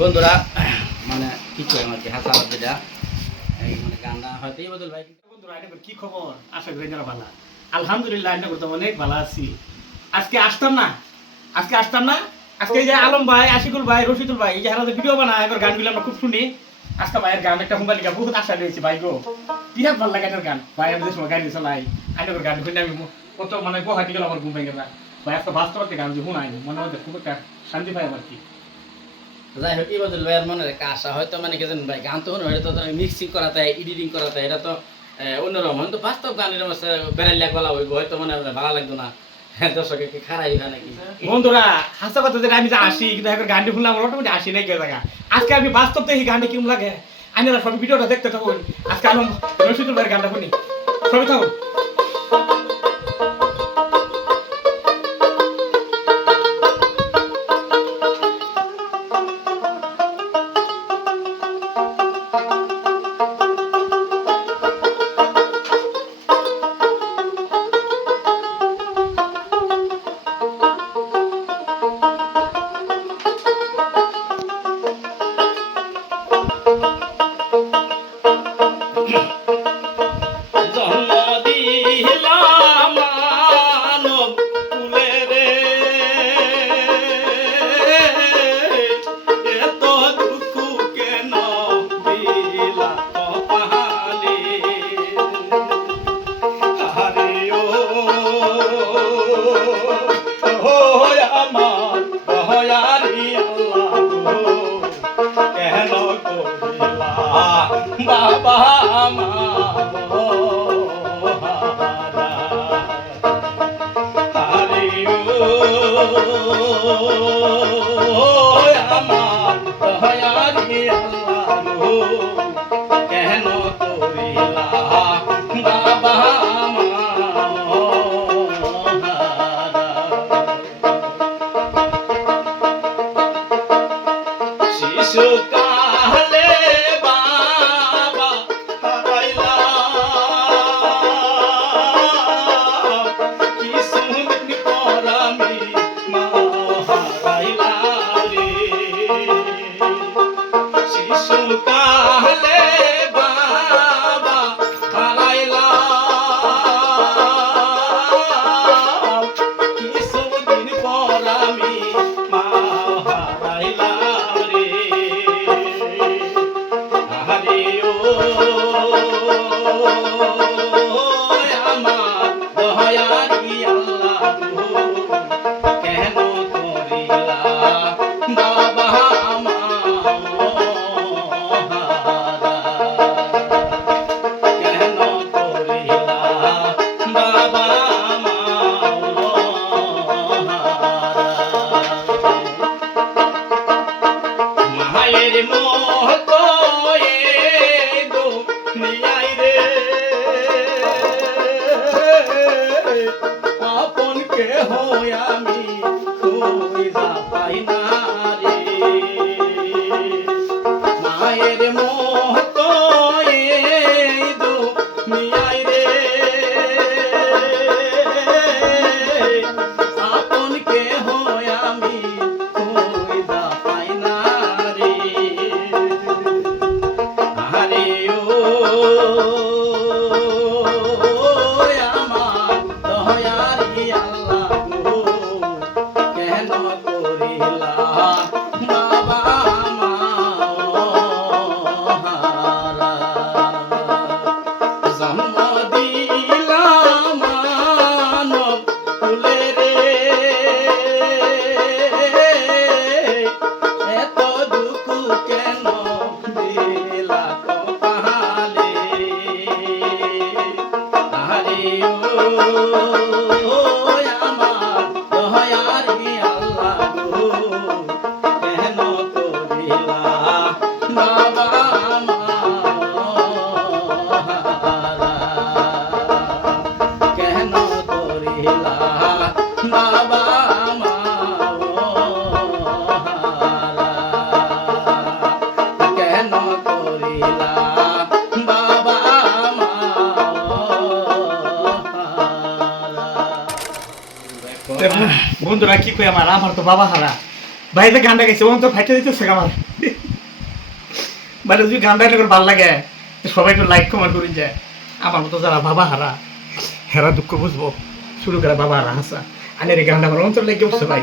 বন্ধুরা মানে কিছু আমার কি হাসা যেটা এই মানে গানটা হয়তো এই বদল ভাই বন্ধুরা এটা কি খবর? আশা করি যারা ভালো। আলহামদুলিল্লাহ এটা করতে অনেক ভালো আছি। আজকে আসতাম না আজকে এই যে আলম ভাই, আশিকুল ভাই, রশিদুল ভাই এই যে হারাতে ভিডিও বানায় এর গানগুলো আমরা খুব শুনি। আজকে ভাইয়ের গান একটা হুম্বালিকা বহুত আশা রয়েছে ভাই গো। বিরাট ভালো লাগে এর গান। ভাই আমি যে সময় গাড়ি চালাই আইনগর গান শুনে আমি কত মানে গুয়াহাটি গেল আমার ঘুম ভেঙে গেল। ভাই আজকে বাস্তবতে গান যে শুনাই মনে হয় খুব একটা শান্তি পাই আমার কি। যাই হোক এই বদল ভাইয়ের মনের একটা আশা হয়তো মানে কি জানেন ভাই গান তো হয়তো মিক্সিং করাতে এডিটিং করাতে এটা তো অন্যরকম হয়তো বাস্তব গানের বেড়াইলে গলা হইব হয়তো মানে ভালো লাগতো না। দর্শকের কি খারাপ হয় নাকি বন্ধুরা হাসা কথা যে আমি যে আসি কিন্তু এখন গানটি শুনলাম অটোমেটিক আসি নাই কে জায়গা। আজকে আমি বাস্তব দেখি গানটি কিরম লাগে আইনারা সব ভিডিওটা দেখতে থাকুন। আজকে আমি রশিদুল ভাইয়ের গানটা শুনি সবই থাকুন। বাবা আরে আমার দয়ারি আল্লাহ কেন করিলা বাবা শিশু কালে কালে বাবা হারাইলা কিছুদিন পর আমি মা হারাইলাম রে আরে ও আমার দয়ারি আল্লাহ কেন করিলা বাবা মায়ের মতো দুনিয়ায় রে আপন কেহ আমি খুঁজা পাই না রে মায়ের মতো দুনিয়ায় রে আপন কেহ আমি খুঁজা পাই না রে আরে ও আমার দয়ারি আল্লাহ কেন করিলা বাবা জন্ম দিলাম মানব কুলে রে এত দুঃখ কেন দিলা কপালে আরে ও আমার দয়ারি আল্লাহ কেন করিলা বাবা কেন করিলা বাবা কেন করিলা বাবা বন্ধুরা কি কই আমার তো বাবা হারা ভাই যে গানটা গেছে ওন তো ফাইটে দিতেছে আমার মানে যদি গানটা এরকম ভালো লাগে তো সবাই একটু লাইক কমেন্ট করে যায় আমার মতো যারা বাবা হারা হেরা দুঃখ বুঝবো শুরু করে বাবা হারা হাসা আনের এই গানটা আমার অন্তর লেগে উঠছে ভাই